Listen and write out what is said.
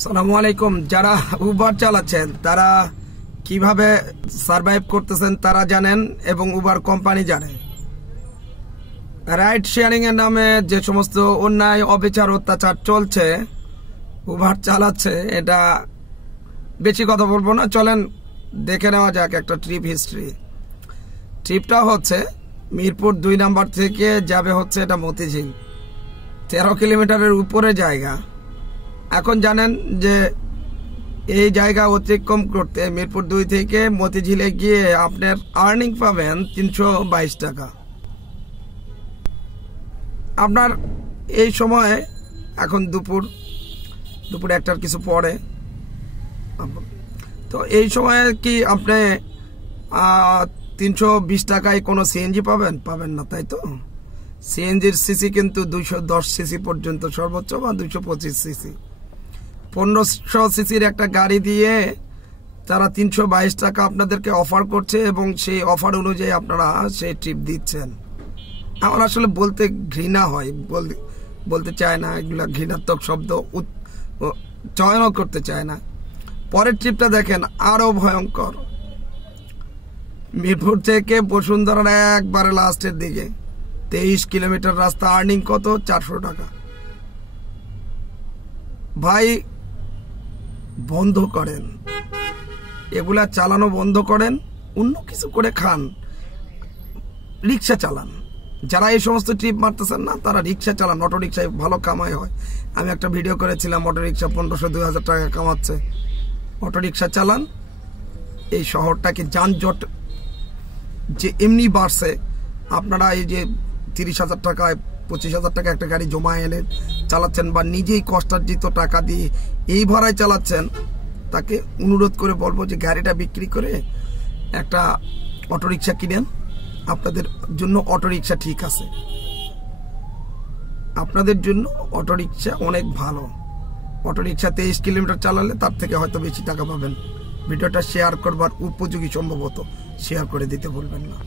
আসসালামু আলাইকুম। যারা উবার চালাচ্ছেন তারা কিভাবে সার্ভাইভ করতেছেন তারা জানেন এবং উবার কোম্পানি জানে। রাইড শেয়ারিং এর নামে যে সমস্ত অন্যায় অবিচার অত্যাচার চলছে উবার চালাচ্ছে, এটা বেশি কথা বলবো না, চলেন দেখে নেওয়া যাক একটা ট্রিপ হিস্ট্রি। ট্রিপটা হচ্ছে মিরপুর ২ নাম্বার থেকে যাবে হচ্ছে এটা মতিঝিল, ১৩ কিলোমিটারের উপরে জায়গা। এখন জানেন যে এই জায়গা অতিক্রম করতে মিরপুর ২ থেকে মতিঝিলে গিয়ে আপনার আর্নিং পাবেন ৩২২ টাকা। আপনার এই সময়ে এখন দুপুর ১টার কিছু পরে, তো এই সময়ে কি আপনি ৩২০ টাকায় কোনো সিএনজি পাবেন না, তাই তো? সিএনজির সিসি কিন্তু ২১০ সিসি পর্যন্ত সর্বোচ্চ, বা ২২৫ সিসি। ১৫০০ সিসির একটা গাড়ি দিয়ে তারা ৩২২ টাকা আপনাদেরকে অফার করছে এবং সেই অফার অনুযায়ী আপনারা সেই ট্রিপ দিচ্ছেন। আমার আসলে বলতে ঘৃণা হয়, বলতে চায় না, এগুলা ঘৃণাত্মক শব্দ চয়নও করতে চায় না। পরের ট্রিপটা দেখেন, আরো ভয়ঙ্কর। মিরপুর থেকে বসুন্ধরার একবারে লাস্টের দিকে ২৩ কিলোমিটার রাস্তা, আর্নিং কত? ৪০০ টাকা। ভাই বন্ধ করেন, এগুলা চালানো বন্ধ করেন, অন্য কিছু করে খান, রিক্সা চালান। যারা এই সমস্ত ট্রিপ মারতেছেন না তারা রিক্সা চালান, অটো রিক্সায় ভালো কামাই হয়। আমি একটা ভিডিও করেছিলাম, অটো রিক্সা ১৫০০-২০০০ টাকা কামাচ্ছে। অটো রিক্সা চালান। এই শহরটাকে যানজট যে এমনি বাড়ছে, আপনারা এই যে ৩০,০০০ টাকায় ২৫,০০০ টাকা একটা গাড়ি জমা এনে চালাচ্ছেন বা নিজেই কষ্টার্জিত টাকা দিয়ে এই ভাড়ায় চালাচ্ছেন, তাকে অনুরোধ করে বলবো যে গাড়িটা বিক্রি করে একটা অটোরিকশা কিনেন। আপনাদের জন্য অটোরিকশা ঠিক আছে, আপনাদের জন্য অটোরিকশা অনেক ভালো। অটোরিকশা ২৩ কিলোমিটার চালালে তার থেকে হয়তো বেশি টাকা পাবেন। ভিডিওটা শেয়ার করবার উপযোগী, সম্ভবত শেয়ার করে দিতে ভুলবেন না।